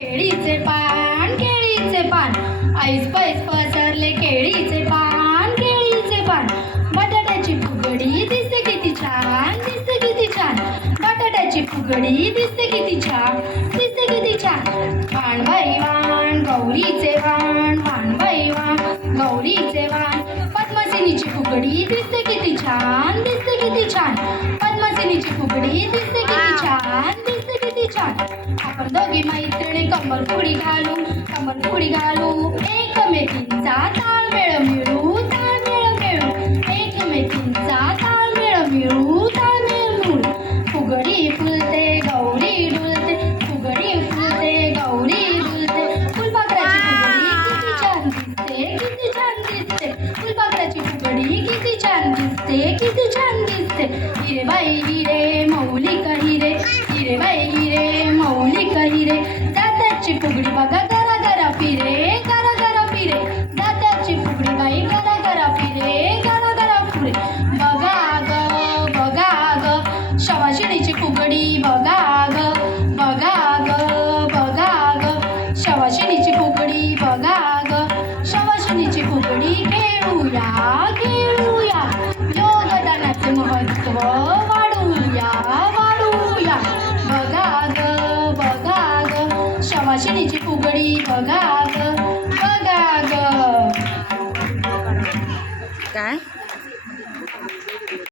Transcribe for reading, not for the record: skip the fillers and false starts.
केळीचे पान ऐस पैस पसरले केळीचे पान बटाट्याची फुगडी दिसते किती छान बटाट्याची फुगडी दिसते किती छान वाण बाई वाण गौरीचे वाण गौरीचे वाण पद्मसिनीची फुगडी दिसते किती छान पद्मसिनीची फुगडी दिसते किती छान आपण दोघी मैत्रिणी कमर फुडी घालू एकमेकींचा ताळमेळ मिळू एकमेकींचा ताळमेळ मिळू फुगडी फुलते गौरी डुलते फुलपाखराची फुगडी किती छान दिसते हिरे बाई हिरे मौलिक हिरे दात्याची फुगडी बघा गरा फिरे दात्याची फुगडी बाई गरा फिरे बघा ग शवाशिणीची फुगडी बघा ग शवाशिणीची फुगडी खेळूया योगदानाचे महत्त्व वाढूया बघा ग शवाशिणीची फुगडी बघा ग काय